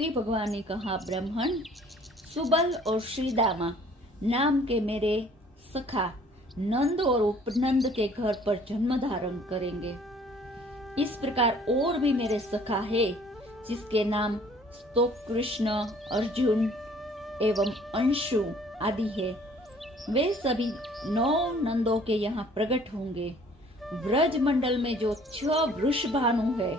श्री भगवान ने कहा, ब्राह्मण सुबल और श्रीदामा नाम के मेरे सखा नंद और उपनंद के घर पर जन्म धारण करेंगे। इस प्रकार और भी मेरे सखा है जिसके नाम स्तोक, कृष्ण, अर्जुन एवं अंशु आदि है। वे सभी 9 नंदों के यहाँ प्रकट होंगे। व्रज मंडल में जो 6 वृषभानु है,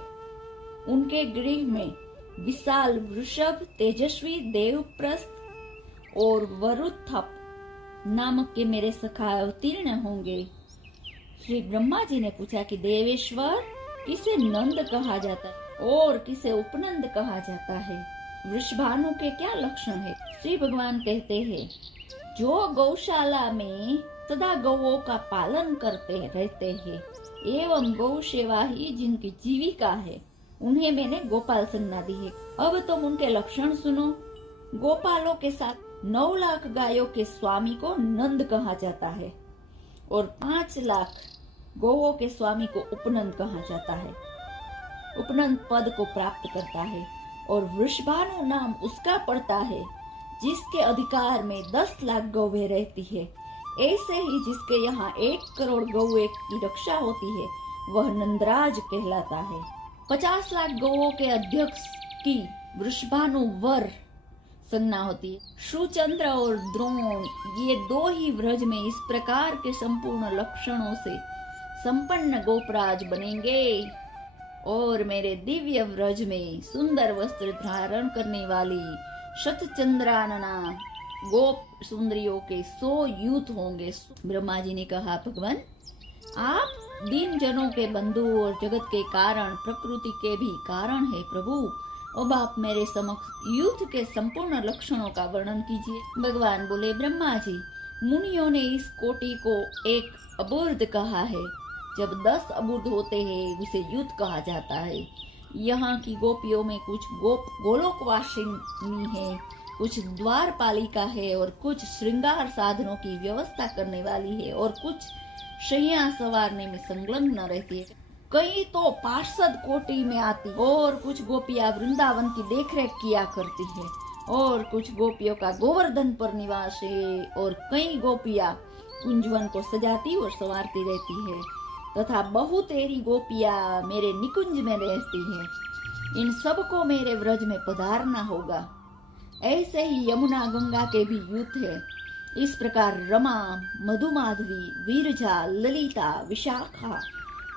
उनके गृह में विशाल वृषभ, तेजस्वी देवप्रस्थ और वरुथप नामक के मेरे सखा अवतीर्ण होंगे। श्री ब्रह्मा जी ने पूछा कि देवेश्वर, किसे नंद कहा जाता है और किसे उपनंद कहा जाता है? वृषभानु के क्या लक्षण है? श्री भगवान कहते हैं, जो गौशाला में सदा गौओं का पालन करते रहते हैं एवं गौ सेवा ही जिनकी जीविका है, उन्हें मैंने गोपाल संज्ञा दी है। अब तुम उनके लक्षण सुनो। गोपालों के साथ 9 लाख गायों के स्वामी को नंद कहा जाता है और 5 लाख गौओं के स्वामी को उपनंद कहा जाता है। उपनंद पद को प्राप्त करता है और वृषभानु नाम उसका पड़ता है जिसके अधिकार में 10 लाख गौवें रहती है। ऐसे ही जिसके यहाँ 1 करोड़ गौवें की रक्षा होती है, वह नंदराज कहलाता है। 50 लाख गौओं के अध्यक्ष की वृषभानु वर संज्ञा होती है। सुचंद्र और द्रोण, ये 2 ही व्रज में इस प्रकार के संपूर्ण लक्षणों से संपन्न गोपराज बनेंगे और मेरे दिव्य व्रज में सुंदर वस्त्र धारण करने वाली शतचंद्रानना गोप सुंदरियों के 100 यूथ होंगे। ब्रह्मा जी ने कहा, भगवान, आप दीन जनों के बंधु और जगत के कारण, प्रकृति के भी कारण है प्रभु। अब आप मेरे समक्ष युद्ध के संपूर्ण लक्षणों का वर्णन कीजिए। भगवान बोले, ब्रह्मा जी, मुनियों ने इस कोटि को एक अबूर्ध कहा है। जब 10 अबूर्ध होते हैं उसे युद्ध कहा जाता है। यहाँ की गोपियों में कुछ गोलोकवासिनी है, कुछ द्वारपालिका है और कुछ श्रृंगार साधनों की व्यवस्था करने वाली है और कुछ शैया सवारने में संलग्न रहती है। कई तो पार्षद कोटि में आती और कुछ गोपियां वृंदावन की देखरेख किया करती है और कुछ गोपियों का गोवर्धन पर निवास है और कई गोपियां कुंजवन को सजाती और संवारती रहती है तथा बहुतेरी गोपियां मेरे निकुंज में रहती है। इन सब को मेरे व्रज में पधारना होगा। ऐसे ही यमुना गंगा के भी युद्ध है। इस प्रकार रमा, मधुमाधवी, विरजा, ललिता, विशाखा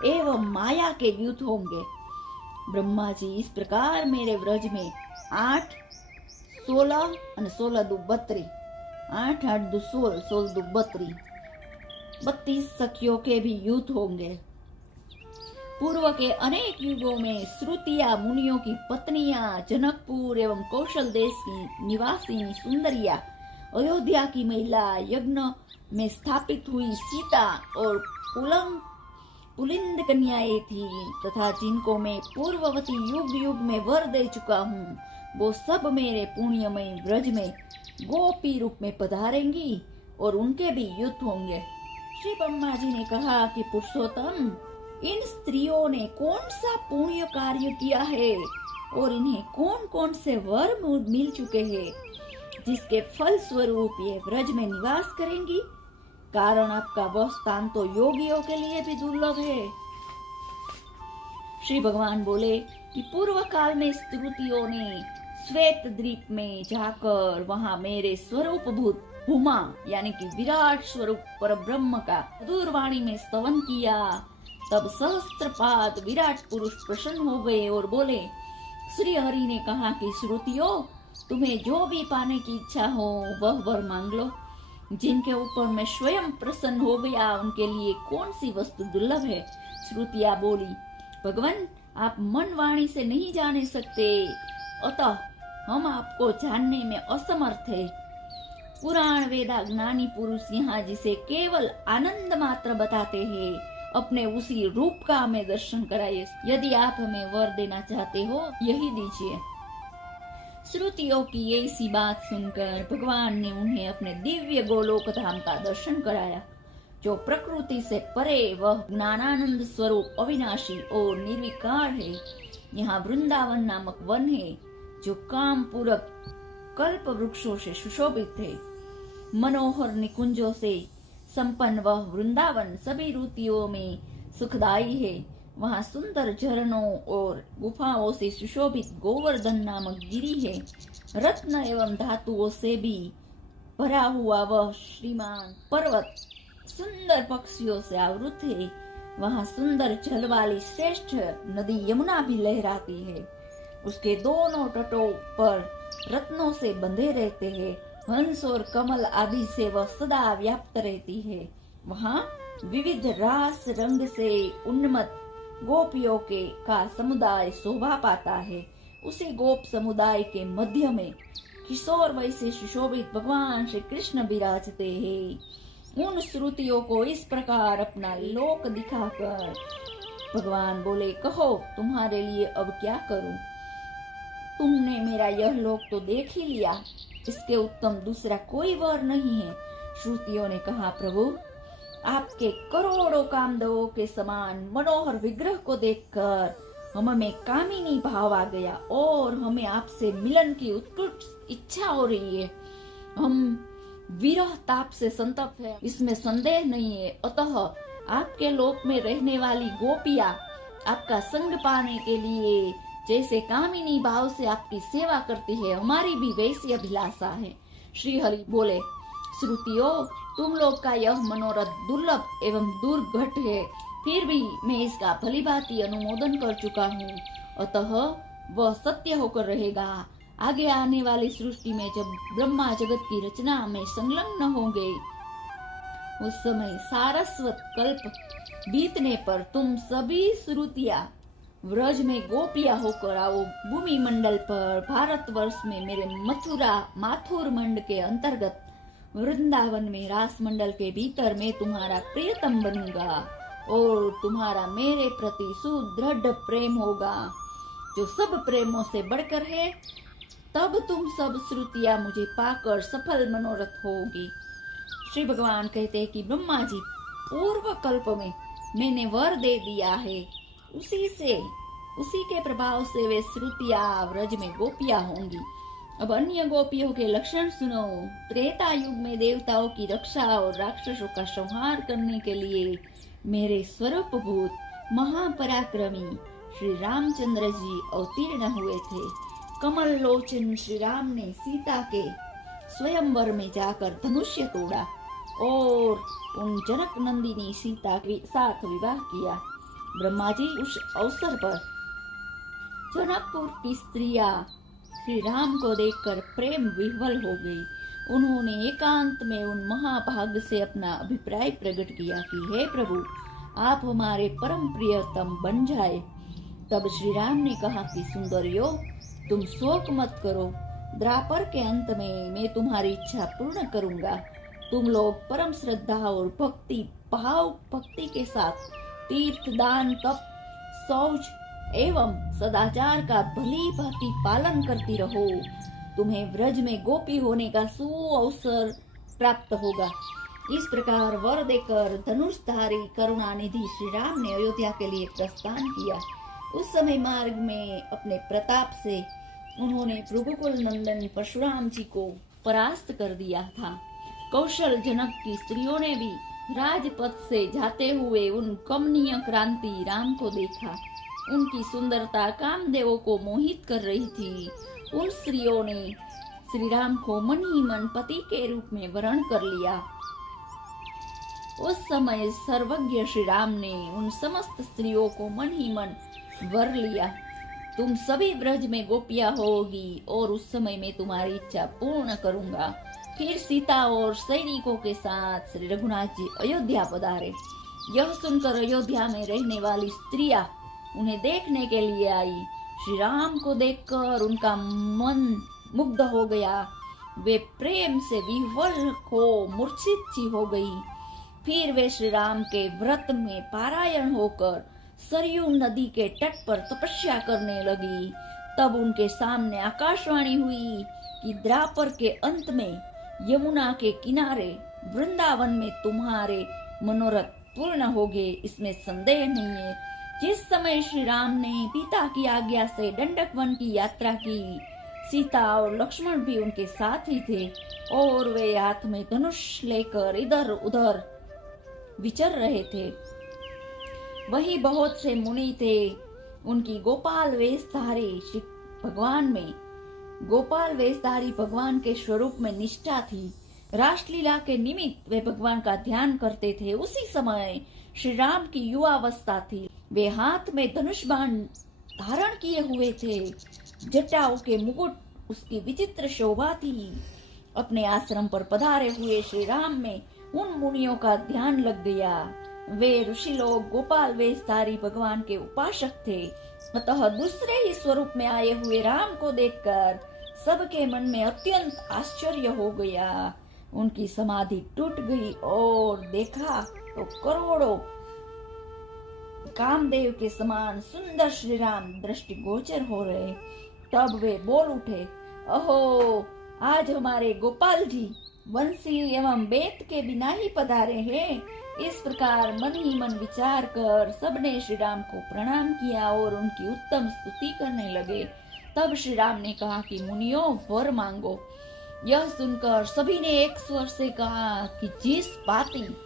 एवं माया के युद्ध होंगे। ब्रह्मा जी, इस प्रकार मेरे व्रज में 8, 16 और 16 दू 32, 8, 8 दू 16, 16 दू 32, 32 सखियों के भी युद्ध होंगे। पूर्व के अनेक युगों में श्रुतिया मुनियों की पत्नियां, जनकपुर एवं कौशल देश की निवासिनी सुंदरिया, अयोध्या की महिला, यज्ञ में स्थापित हुई सीता और पुलिंद कन्याएं थी तथा जिनको मैं पूर्ववती युग युग में वर दे चुका हूँ, वो सब मेरे पुण्यमय व्रज में गोपी रूप में पधारेंगी और उनके भी युद्ध होंगे। श्री ब्रह्मा जी ने कहा कि पुरुषोत्तम, इन स्त्रियों ने कौन सा पुण्य कार्य किया है और इन्हें कौन कौन से वर मिल चुके हैं जिसके फल स्वरूप ये व्रज में निवास करेंगी? कारण आपका वह स्थान तो योगियों के लिए भी दुर्लभ है। श्री भगवान बोले कि पूर्व काल में स्तुतियों ने श्वेत द्वीप में जाकर वहां मेरे स्वरूप भूत भूमा यानी कि विराट स्वरूप पर ब्रह्म का दूरवाणी में स्तवन किया। तब सहस्त्रपाद विराट पुरुष प्रसन्न हो गए और बोले, श्री हरि ने कहा कि श्रुतियों, तुम्हें जो भी पाने की इच्छा हो वह वर मांग लो। जिनके ऊपर मैं स्वयं प्रसन्न हो गया उनके लिए कौन सी वस्तु दुर्लभ है? श्रुतिया बोली, भगवान, आप मन वाणी से नहीं जाने सकते, अतः हम आपको जानने में असमर्थ है। पुराण वेदा ज्ञानी पुरुष यहाँ जिसे केवल आनंद मात्र बताते हैं, अपने उसी रूप का हमें दर्शन कराइए। यदि आप हमें वर देना चाहते हो, यही दीजिए। श्रुतियों की ऐसी बात सुनकर भगवान ने उन्हें अपने दिव्य गोलोक धाम का दर्शन कराया, जो प्रकृति से परे वह ज्ञानानंद स्वरूप अविनाशी और निर्विकार है। यहाँ वृंदावन नामक वन है, जो काम पूरक कल्प वृक्षों से सुशोभित थे। मनोहर निकुंजों से संपन्न वह वृंदावन सभी ऋतुओं में सुखदायी है। वहाँ सुंदर झरनों और गुफाओं से सुशोभित गोवर्धन नामक गिरी है। रत्न एवं धातुओं से भी भरा हुआ वह श्रीमान पर्वत सुंदर पक्षियों से आवृत है। वहाँ सुंदर जल वाली श्रेष्ठ नदी यमुना भी लहराती है। उसके दोनों तटों पर रत्नों से बंधे रहते हैं। हंस और कमल आदि से वह सदा व्याप्त रहती है। वहाँ विविध रास रंग से उन्मत्त गोपियों के का समुदाय शोभा पाता है। उसी गोप समुदाय के मध्य में किशोर वय से सुशोभित भगवान श्री कृष्ण विराजते हैं। उन श्रुतियों को इस प्रकार अपना लोक दिखाकर भगवान बोले, कहो तुम्हारे लिए अब क्या करूं? तुमने मेरा यह लोक तो देख ही लिया, इसके उत्तम दूसरा कोई वर नहीं है। श्रुतियों ने कहा, प्रभु आपके करोड़ों कामदेवों के समान मनोहर विग्रह को देखकर हमें कामिनी भाव आ गया और हमें आपसे मिलन की उत्कट इच्छा हो रही है। हम विरह ताप से संतप्त है, इसमें संदेह नहीं है। अतः आपके लोक में रहने वाली गोपियां आपका संग पाने के लिए जैसे कामिनी भाव से आपकी सेवा करती है, हमारी भी वैसी अभिलाषा है। श्री हरि बोले, श्रुतियों तुम लोग का यह मनोरथ दुर्लभ एवं दुर्घट है, फिर भी मैं इसका भलीभांति अनुमोदन कर चुका हूँ, अतः वह सत्य होकर रहेगा। आगे आने वाली सृष्टि में जब ब्रह्मा जगत की रचना में संलग्न होंगे, उस समय सारस्वत कल्प बीतने पर तुम सभी श्रुतियां व्रज में गोपियां होकर आओ। भूमि मंडल पर भारतवर्ष में मेरे माथुर मंड के अंतर्गत वृंदावन में रास मंडल के भीतर मैं तुम्हारा प्रियतम बनूंगा और तुम्हारा मेरे प्रति सुदृढ़ प्रेम होगा, जो सब प्रेमों से बढ़कर है। तब तुम सब श्रुतियां मुझे पाकर सफल मनोरथ होगी। श्री भगवान कहते हैं कि ब्रह्मा जी, पूर्व कल्प में मैंने वर दे दिया है, उसी के प्रभाव से वे श्रुतियां व्रज में गोपियां होंगी। अब अन्य गोपियों के लक्षण सुनो। त्रेता युग में देवताओं की रक्षा और राक्षसों का संहार करने के लिए मेरे स्वरूप भूत महापराक्रमी श्री रामचंद्र जी अवतीर्ण हुए थे। कमल लोचन श्री राम ने सीता के स्वयंवर में जाकर धनुष्य तोड़ा और उन जनक नंदिनी सीता के साथ विवाह किया। ब्रह्मा जी उस अवसर पर जनकपुर की स्त्रियां श्री राम को देखकर प्रेम विह्वल हो गई। उन्होंने एकांत में उन महाभाग से अपना अभिप्राय प्रकट किया कि हे प्रभु, आप हमारे परम प्रियतम बन जाए। तब श्री राम ने कहा कि सुंदरियो, तुम शोक मत करो, द्वापर के अंत में मैं तुम्हारी इच्छा पूर्ण करूंगा। तुम लोग परम श्रद्धा और भक्ति के साथ तीर्थ, दान, तप, शौच एवं सदाचार का भली भांति पालन करती रहो। तुम्हें व्रज में गोपी होने का सुअवसर प्राप्त होगा। इस प्रकार वर देकर धनुषधारी करुणानिधि श्री राम ने अयोध्या के लिए प्रस्थान किया। उस समय मार्ग में अपने प्रताप से उन्होंने भृगुकुल नंदन परशुराम जी को परास्त कर दिया था। कौशल जनक की स्त्रियों ने भी राजपथ से जाते हुए उन कमनीय क्रांति राम को देखा। उनकी सुंदरता कामदेवों को मोहित कर रही थी। उन स्त्रियों ने श्री राम को मन ही मन पति के रूप में वरण कर लिया। उस समय सर्वज्ञ श्री राम ने उन समस्त स्त्रियों को मन ही मन वर लिया। तुम सभी ब्रज में गोपियां होगी और उस समय मैं तुम्हारी इच्छा पूर्ण करूंगा। फिर सीता और सैनिकों के साथ श्री रघुनाथ जी अयोध्या पधारे। यह सुनकर अयोध्या में रहने वाली स्त्रियां उन्हें देखने के लिए आई। श्री राम को देखकर उनका मन मुग्ध हो गया। वे प्रेम से विह्वल हो मूर्छित सी हो गई। फिर वे श्री राम के व्रत में पारायण होकर सरयू नदी के तट पर तपस्या करने लगी। तब उनके सामने आकाशवाणी हुई कि द्वापर के अंत में यमुना के किनारे वृंदावन में तुम्हारे मनोरथ पूर्ण होंगे, इसमें संदेह नहीं है। जिस समय श्री राम ने पिता की आज्ञा से दंडक वन की यात्रा की, सीता और लक्ष्मण भी उनके साथ ही थे और वे हाथ में धनुष लेकर इधर उधर विचर रहे थे। वही बहुत से मुनि थे। उनकी गोपाल वेशधारी भगवान के स्वरूप में निष्ठा थी। रासलीला के निमित्त वे भगवान का ध्यान करते थे। उसी समय श्री राम की युवावस्था थी। वे हाथ में धनुष बाण धारण किए हुए थे। जटाओं के मुकुट उसकी विचित्र शोभा थी। अपने आश्रम पर पधारे हुए श्री राम में उन मुनियों का ध्यान लग गया। वे ऋषि लोग गोपाल वेशधारी भगवान के उपासक थे। अतः दूसरे ही स्वरूप में आए हुए राम को देखकर सबके मन में अत्यंत आश्चर्य हो गया। उनकी समाधि टूट गई और देखा तो करोड़ों कामदेव के समान सुंदर श्री राम दृष्टिगोचर हो रहे। तब वे बोल उठे, अहो, आज हमारे गोपाल जी बंसी एवं बेत के बिना ही पधारे हैं। इस प्रकार मन ही मन विचार कर सबने श्री राम को प्रणाम किया और उनकी उत्तम स्तुति करने लगे। तब श्री राम ने कहा कि मुनियों, वर मांगो। यह सुनकर सभी ने एक स्वर से कहा कि जिस भांति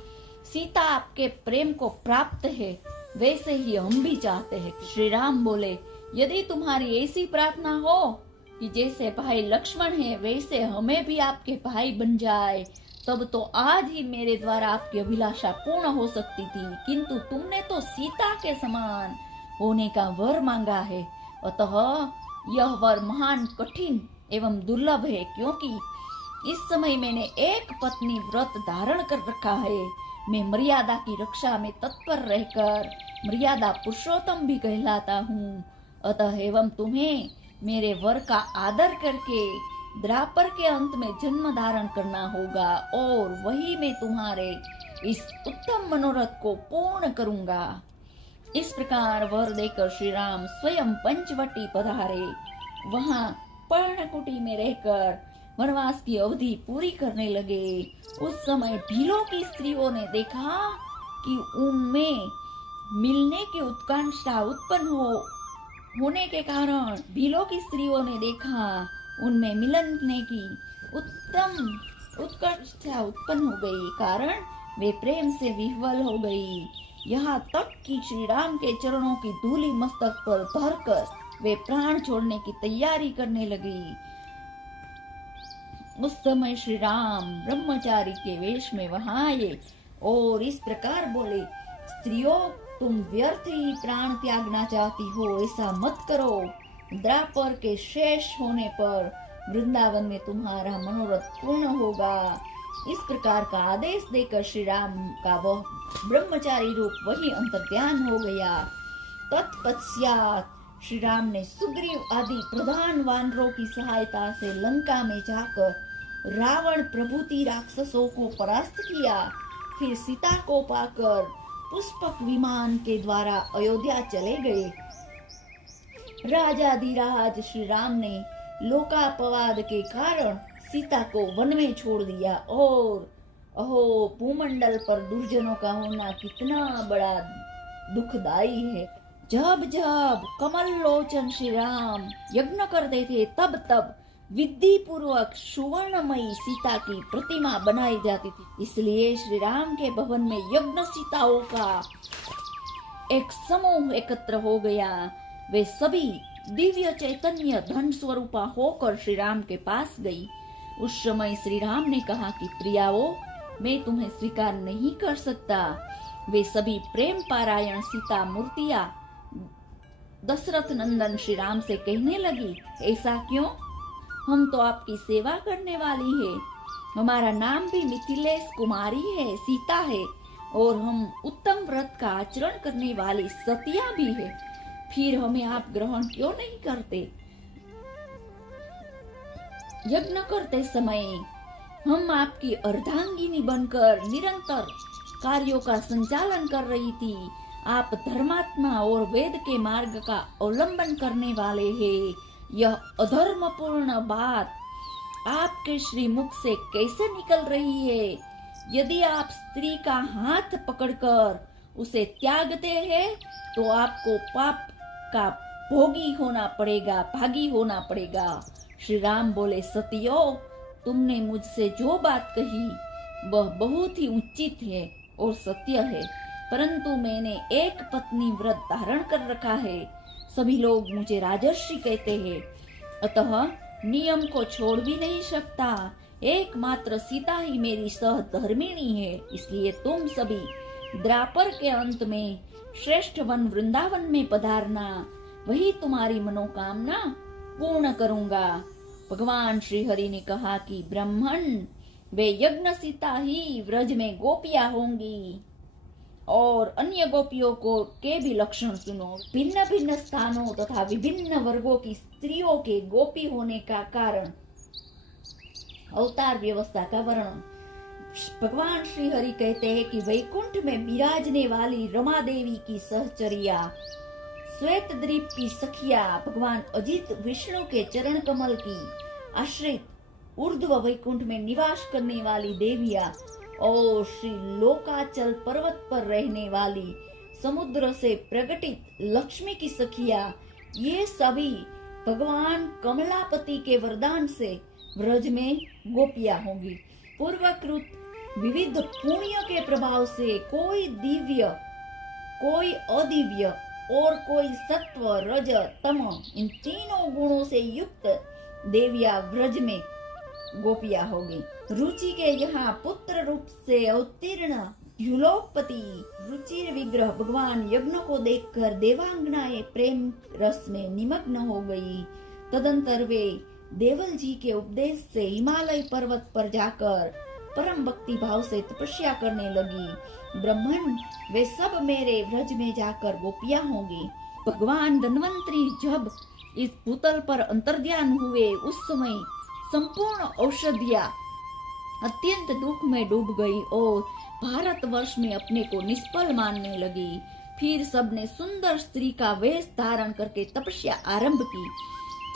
सीता आपके प्रेम को प्राप्त है वैसे ही हम भी चाहते हैं। श्री राम बोले, यदि तुम्हारी ऐसी प्रार्थना हो कि जैसे भाई लक्ष्मण है वैसे हमें भी आपके भाई बन जाए, तब तो आज ही मेरे द्वारा आपकी अभिलाषा पूर्ण हो सकती थी। किंतु तुमने तो सीता के समान होने का वर मांगा है। अतः यह वर महान कठिन एवं दुर्लभ है, क्योंकि इस समय मैंने एक पत्नी व्रत धारण कर रखा है। मैं मर्यादा की रक्षा में तत्पर रहकर मर्यादा पुरुषोत्तम भी कहलाता हूँ। अतः एवं तुम्हें मेरे वर का आदर करके द्वापर के अंत में जन्म धारण करना होगा और वही मैं तुम्हारे इस उत्तम मनोरथ को पूर्ण करूंगा। इस प्रकार वर देकर श्री राम स्वयं पंचवटी पधारे। वहां पर्णकुटी में रहकर वनवास की अवधि पूरी करने लगे। उस समय भीलों की स्त्रियों ने देखा कि उनमें मिलने की उत्कंठा उत्पन्न होने के कारण भीलों की स्त्रियों ने देखा उनमें मिलने की उत्कंठा उत्पन्न हो गई, कारण वे प्रेम से विह्वल हो गई। यहाँ तक कि श्री राम के चरणों की धूली मस्तक पर धरकर वे प्राण छोड़ने की तैयारी करने लगी। उस समय श्री राम ब्रह्मचारी के वेश में वहां आए और इस प्रकार बोले, स्त्रियों, तुम व्यर्थ ही प्राण त्यागना चाहती हो, ऐसा मत करो। द्वापर के शेष होने पर वृंदावन में तुम्हारा मनोरथ पूर्ण होगा। इस प्रकार का आदेश देकर श्री राम का वह ब्रह्मचारी रूप वही अंतर्ध्यान हो गया। तत्पश्चात श्री राम ने सुग्रीव आदि प्रधान वानरों की सहायता से लंका में जाकर रावण प्रभृति राक्षसों को परास्त किया। फिर सीता को पाकर पुष्पक विमान के द्वारा अयोध्या चले गए। राजाधिराज श्री राम ने लोकापवाद के कारण सीता को वन में छोड़ दिया और अहो, भूमंडल पर दुर्जनों का होना कितना बड़ा दुखदाई है। जब जब कमल लोचन श्री राम यज्ञ करते थे तब तब विधि पूर्वक सुवर्णमयी सीता की प्रतिमा बनाई जाती थी। इसलिए श्री राम के भवन में यज्ञ सीताओं का एक समूह एकत्र हो गया। वे सभी दिव्य चैतन्य धन स्वरूपा होकर श्री राम के पास गई। उस समय श्री राम ने कहा कि प्रियाओ, मैं तुम्हें स्वीकार नहीं कर सकता। वे सभी प्रेम पारायण सीता मूर्तियां दशरथ नंदन श्री राम से कहने लगी, ऐसा क्यों? हम तो आपकी सेवा करने वाली है। हमारा नाम भी मिथिलेश कुमारी है, सीता है, और हम उत्तम व्रत का आचरण करने वाली सतिया भी है। फिर हमें आप ग्रहण क्यों नहीं करते? यज्ञ करते समय हम आपकी अर्धांगिनी बनकर निरंतर कार्यों का संचालन कर रही थी। आप धर्मात्मा और वेद के मार्ग का अवलंबन करने वाले हैं। यह अधर्मपूर्ण बात आपके श्रीमुख से कैसे निकल रही है? यदि आप स्त्री का हाथ पकड़कर उसे त्यागते हैं तो आपको पाप का भागी होना पड़ेगा। श्री राम बोले, सतियो, तुमने मुझसे जो बात कही वह बहुत ही उचित है और सत्य है, परंतु मैंने एक पत्नी व्रत धारण कर रखा है। सभी लोग मुझे राजर्षि कहते हैं, अतः नियम को छोड़ भी नहीं सकता। एकमात्र सीता ही मेरी सहधर्मिणी है, इसलिए तुम सभी द्वापर के अंत में श्रेष्ठ वन वृंदावन में पधारना, वही तुम्हारी मनोकामना पूर्ण करूंगा। भगवान श्री हरि ने कहा कि ब्राह्मण, वे यज्ञ सीता ही व्रज में गोपियां होंगी। और अन्य गोपियों को के भी लक्षण सुनो। भिन्न भिन्न स्थानों तथा विभिन्न वर्गों की स्त्रियों के गोपी होने का कारण, अवतार व्यवस्था का वर्णन। भगवान श्री हरि कहते हैं कि वैकुंठ में विराजने वाली रमा देवी की सहचर्या, श्वेत द्वीप की सखिया, भगवान अजित विष्णु के चरण कमल की आश्रित ऊर्ध्व वैकुंठ में निवास करने वाली देविया और श्री लोकाचल पर्वत पर रहने वाली समुद्र से प्रकटित लक्ष्मी की सखिया, ये सभी भगवान कमलापति के वरदान से व्रज में गोपियां होंगी। पूर्वकृत विविध पुण्य के प्रभाव से कोई दिव्य, कोई अदिव्य और कोई सत्व, रज, तम, इन तीनों गुणों से युक्त देविया व्रज में गोपियां होगी। रुचि के यहाँ पुत्र रूप से अवतीर्ण युलोकपति रुचिर विग्रह भगवान यज्ञ को देखकर देवांगनाएं प्रेम रस में निमग्न हो गई। तदंतर वे देवल जी के उपदेश से हिमालय पर्वत पर जाकर परम भक्ति भाव से तपस्या करने लगी। ब्राह्मण, वे सब मेरे व्रज में जाकर गोपियां होंगी। भगवान धन्वंतरी जब इस भूतल पर अंतर्ध्यान हुए, उस समय संपूर्ण औषधिया अत्यंत दुख में डूब गई और भारतवर्ष में अपने को निष्फल मानने लगी। फिर सबने सुंदर स्त्री का वेश धारण करके तपस्या आरंभ की।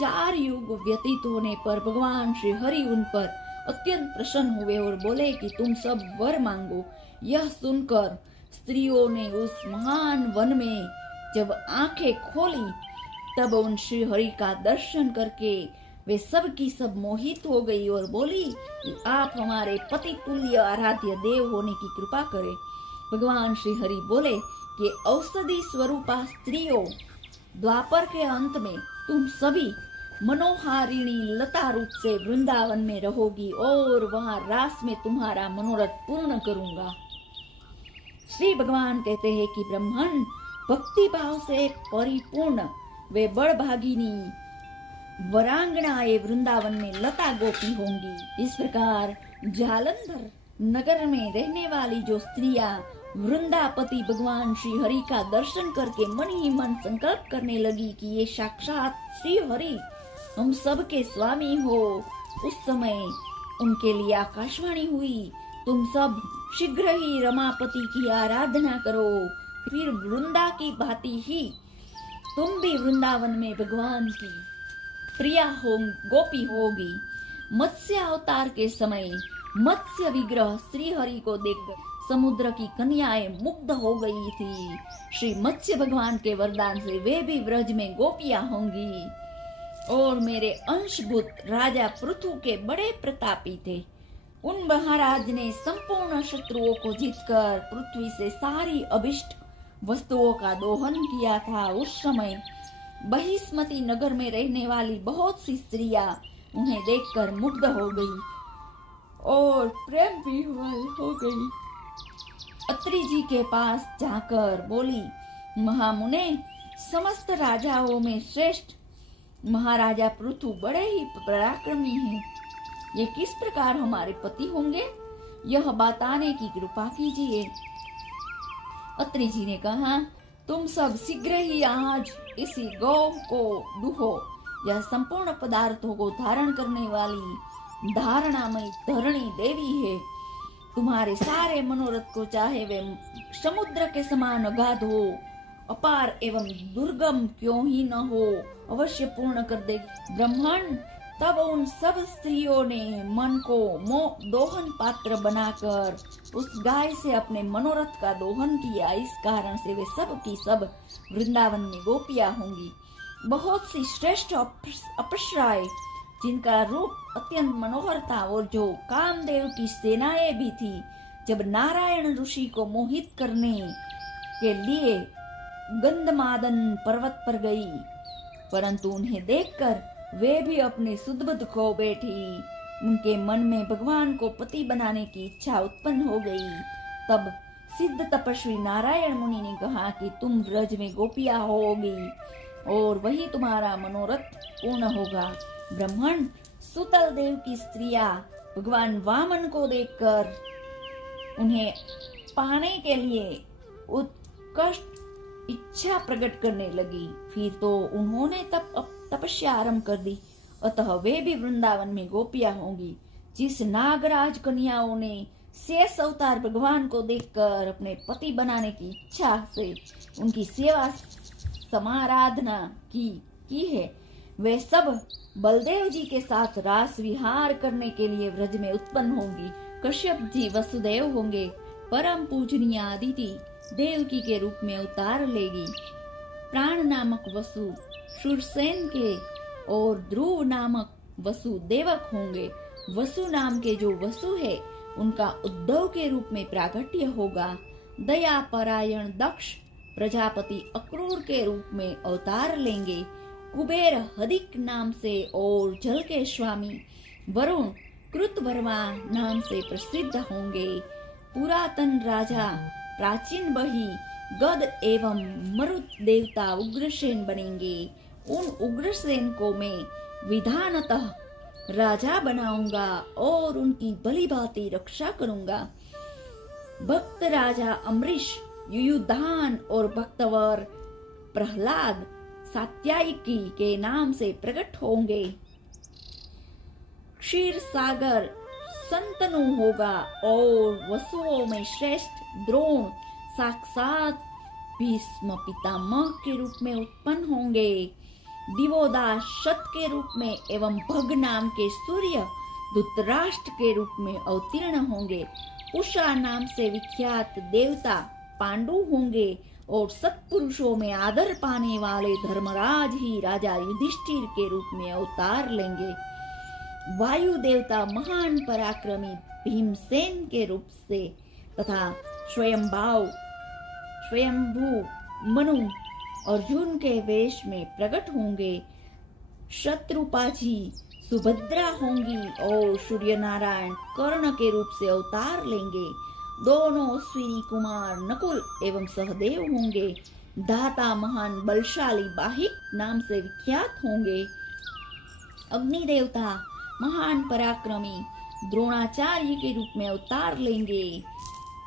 4 युग व्यतीत होने पर भगवान श्री हरि उन पर अत्यंत प्रसन्न हुए और बोले कि तुम सब वर मांगो। यह सुनकर स्त्रियों ने उस महान वन में जब आंखें खोली, तब उन श्री हरि का दर्शन करके वे सब की सब मोहित हो गई और बोली कि आप हमारे पति तुल्य आराध्य देव होने की कृपा करें। भगवान श्री हरि बोले कि औषधि स्वरूपा स्त्रियों, द्वापर के अंत में तुम सभी मनोहारिणी लता रूप से वृंदावन में रहोगी और वहां रास में तुम्हारा मनोरथ पूर्ण करूंगा। श्री भगवान कहते हैं कि ब्राह्मण, भक्ति भाव से परिपूर्ण वे बड़भागिनी वरांगनाएं वृंदावन में लता गोपी होंगी। इस प्रकार जालंधर नगर में रहने वाली जो स्त्रियां वृंदापति भगवान श्री हरि का दर्शन करके मन ही मन संकल्प करने लगी कि ये साक्षात श्री हरि हम सब के स्वामी हो, उस समय उनके लिए आकाशवाणी हुई, तुम सब शीघ्र ही रमापति की आराधना करो, फिर वृंदा की भांति ही तुम भी वृंदावन में भगवान की प्रिया गोपी होगी। मत्स्य अवतार के समय मत्स्य विग्रह श्री हरि को देखकर समुद्र की कन्याएं मुग्ध हो गई थी। श्री मत्स्य भगवान के वरदान से वे भी व्रज में गोपियां होंगी। और मेरे अंशभूत राजा पृथु के बड़े प्रतापी थे। उन महाराज ने संपूर्ण शत्रुओं को जीतकर पृथ्वी से सारी अभिष्ट वस्तुओं का दोहन किया था। उस समय बहिष्मती नगर में रहने वाली बहुत सी स्त्रियां उन्हें देखकर मुग्ध हो गई और प्रेम विह्वल हो गई। अत्रि जी के पास जाकर बोली, महामुने, समस्त राजाओं में श्रेष्ठ महाराजा पृथु बड़े ही पराक्रमी हैं। ये किस प्रकार हमारे पति होंगे, यह बताने की कृपा कीजिए। अत्रि जी ने कहा, तुम सब शीघ्र ही आज इसी गौ को दुहो। यह संपूर्ण पदार्थों को धारण करने वाली धारणामयी धरणी देवी है। तुम्हारे सारे मनोरथ को चाहे वे समुद्र के समान अगाध हो, अपार एवं दुर्गम क्यों ही न हो, अवश्य पूर्ण कर देगी। ब्राह्मण, तब उन सब स्त्रियों ने मन को दोहन पात्र बनाकर उस गाय से अपने मनोरथ का दोहन किया। इस कारण से वे सब की सब वृंदावन में गोपियां होंगी। बहुत सी श्रेष्ठ अप्सराएं जिनका रूप अत्यंत मनोहर था और जो कामदेव की सेनाएं भी थी, जब नारायण ऋषि को मोहित करने के लिए गंधमादन पर्वत पर गई, परंतु उन्हें देखकर वे भी अपने सुधबुद्ध खो बैठी। उनके मन में भगवान को पति बनाने की इच्छा उत्पन्न हो गई। तब सिद्ध तपस्वी नारायण मुनि ने कहा कि तुम ब्रज में गोपियां होगी और वही तुम्हारा मनोरथ पूर्ण होगा। ब्राह्मण सुतल देव की स्त्रियां भगवान वामन को देखकर उन्हें पाने के लिए उत्कट इच्छा प्रकट करने लगी। फिर तो उन्होंने तपस्या आरंभ कर दी, अतः वे भी वृंदावन में गोपियां होंगी। जिस नागराज कन्याओं ने शेष अवतार भगवान को देखकर अपने पति बनाने की इच्छा से उनकी सेवा समाराधना की है, वे सब बलदेव जी के साथ रास विहार करने के लिए व्रज में उत्पन्न होंगी। कश्यप जी वसुदेव होंगे। परम पूजनीय अदिति देवकी के रूप में अवतार लेगी। प्राण नामक वसु शूरसेन के और ध्रुव नामक वसु देवक होंगे। वसु नाम के जो वसु है, उनका उद्धव के रूप में प्रागट्य होगा। दया परायण दक्ष प्रजापति अक्रूर के रूप में अवतार लेंगे। कुबेर हदिक नाम से और जल के स्वामी वरुण कृतवर्मा नाम से प्रसिद्ध होंगे। पुरातन राजा प्राचीन बही गद एवं मरुत देवता उग्रसेन बनेंगे। उन उग्रसेन को मैं विधानतः राजा बनाऊंगा और उनकी भली भांति रक्षा करूंगा। भक्त राजा अम्बरीश, युयुधान और भक्तवर प्रहलाद सात्यायिकी के नाम से प्रकट होंगे। क्षीर सागर संतनु होगा और वसुओं में श्रेष्ठ द्रोण साक्षात भीष्म पितामह के रूप में उत्पन्न होंगे। दिवोदास शत के रूप में एवं भग नाम के सूर्य धृतराष्ट्र के रूप में अवतीर्ण होंगे। उषा नाम से विख्यात देवता पांडु होंगे और सत्पुरुषों में आदर पाने वाले धर्मराज ही राजा युधिष्ठिर के रूप में अवतार लेंगे। वायु देवता महान पराक्रमी भीमसेन के रूप से तथा स्वयंभू मनु अर्जुन के वेश में प्रकट होंगे। शत्रुपाजी सुभद्रा होंगी और सूर्य नारायण कर्ण के रूप से अवतार लेंगे। दोनों अश्विनी कुमार नकुल एवं सहदेव होंगे। दाता महान बलशाली बाहिक नाम से विख्यात होंगे। अग्नि देवता महान पराक्रमी द्रोणाचार्य के रूप में अवतार लेंगे।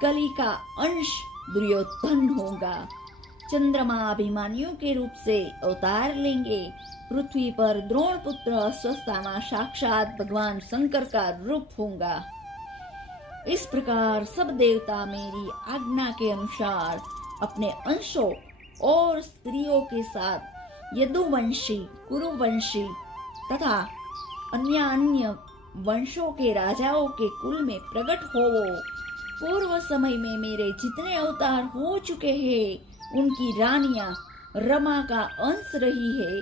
कली का अंश दुर्योधन होगा। चंद्रमा अभिमानियों के रूप से अवतार लेंगे। पृथ्वी पर द्रोण पुत्र अश्वत्थामा साक्षात भगवान शंकर का रूप होगा। इस प्रकार सब देवता मेरी आज्ञा के अनुसार अपने अंशों और स्त्रियों के साथ यदुवंशी, कुरुवंशी तथा अन्य वंशों के राजाओं के कुल में प्रकट होवो। पूर्व समय में मेरे जितने अवतार हो चुके हैं, उनकी रानियां रमा का अंश रही है,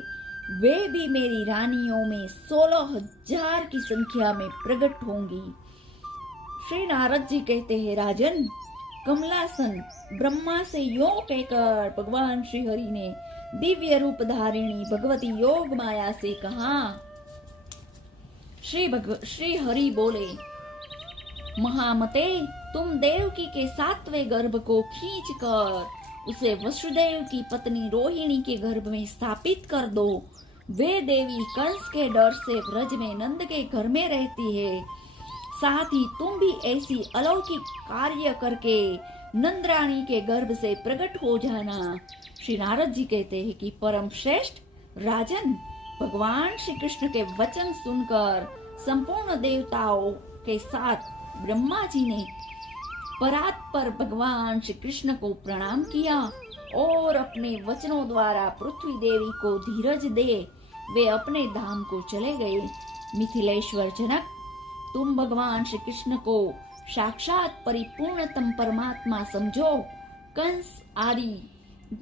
वे भी मेरी रानियों में 16,000 की संख्या में प्रकट होंगी। श्री नारद जी कहते हैं, राजन, कमलासन ब्रह्मा से यो कहकर भगवान श्री हरि ने दिव्य रूप धारिणी भगवती योग माया से कहा। श्री हरि बोले, महामते, तुम देवकी के 7वें गर्भ को खींचकर उसे वसुदेव की पत्नी रोहिणी के गर्भ में स्थापित कर दो। वे देवी कंस के डर से ब्रज में नंद के घर में रहती है। साथ ही तुम भी ऐसी अलौकिक कार्य करके नंदरानी के गर्भ से प्रकट हो जाना। श्री नारद जी कहते हैं कि परम श्रेष्ठ राजन, भगवान श्री कृष्ण के वचन सुनकर संपूर्ण देवताओं के साथ ब्रह्मा जी ने परात्पर भगवान श्री कृष्ण को प्रणाम किया और अपने वचनों द्वारा पृथ्वी देवी को धीरज दे वे अपने धाम को चले गए। मिथिलेश्वर जनक, तुम भगवान श्री कृष्ण को साक्षात परिपूर्णतम परमात्मा समझो। कंस आदि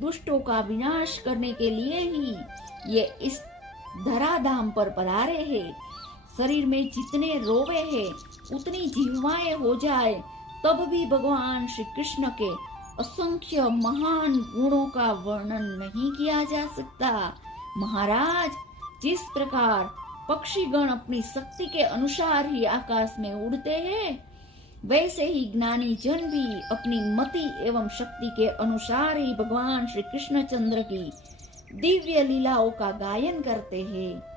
दुष्टों का विनाश करने के लिए ही ये इस धराधाम पर पधारे हैं। शरीर में जितने रोवे हैं उतनी जिह्वाएं हो जाए तब भी भगवान श्री कृष्ण के असंख्य महान गुणों का वर्णन नहीं किया जा सकता। महाराज, जिस प्रकार पक्षीगण अपनी शक्ति के अनुसार ही आकाश में उड़ते हैं, वैसे ही ज्ञानी जन भी अपनी मति एवं शक्ति के अनुसार ही भगवान श्री कृष्णचंद्र की दिव्य लीलाओं का गायन करते हैं।